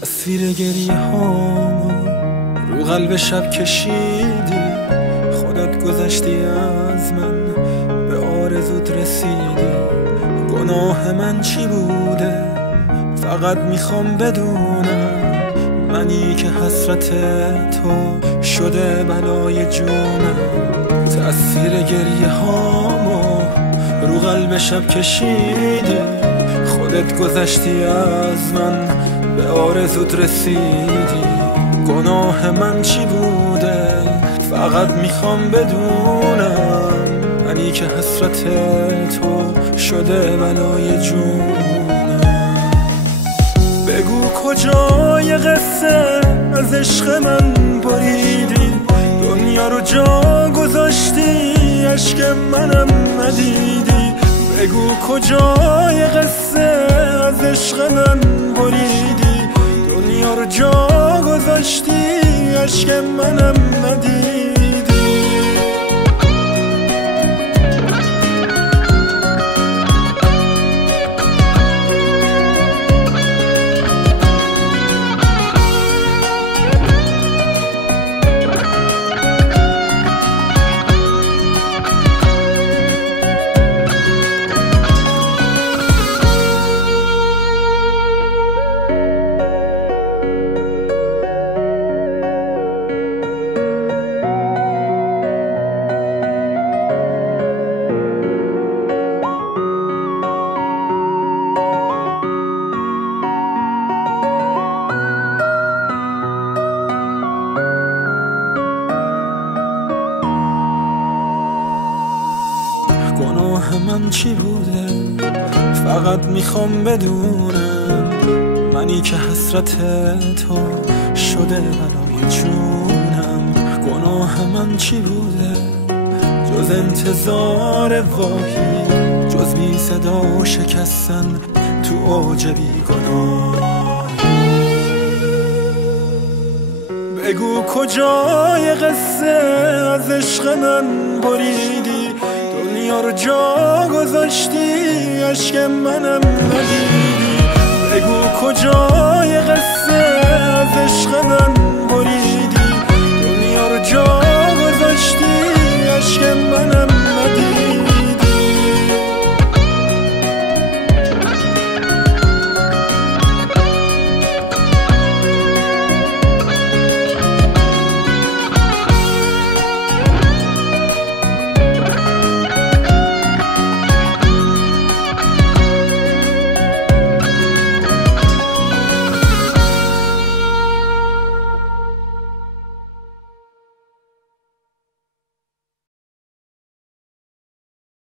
تأثیر گریه هامو رو قلب شب کشیدی، خودت گذشتی از من، به آرزوت رسیدی. گناه من چی بوده؟ فقط میخوام بدونم، منی که حسرت تو شده بلای جونم. تأثیر گریه هامو رو قلب شب کشیدی، خودت گذشتی از من، به آرزوت رسیدی. گناه من چی بوده؟ فقط میخوام بدونم، منی که حسرت تو شده بلای جونم. بگو کجای قصه از عشق من بریدی، دنیا رو جا گذاشتی، عشق منم ندیدی. بگو کجای قصه از عشق من بریدی، دنیا رو جا گذاشتی، عشق منم ندیدی. گناه من چی بوده؟ فقط میخوام بدونم، منی که حسرت تو شده بلای جونم. گناه من چی بوده؟ جز انتظار واهی، جز بی صدا شکستن تو اوج بیگناهی. بگو کجای قصه از عشق من بریدی، دنیا رو جا گذاشتی، عشق منم ندیدی. بگو کجا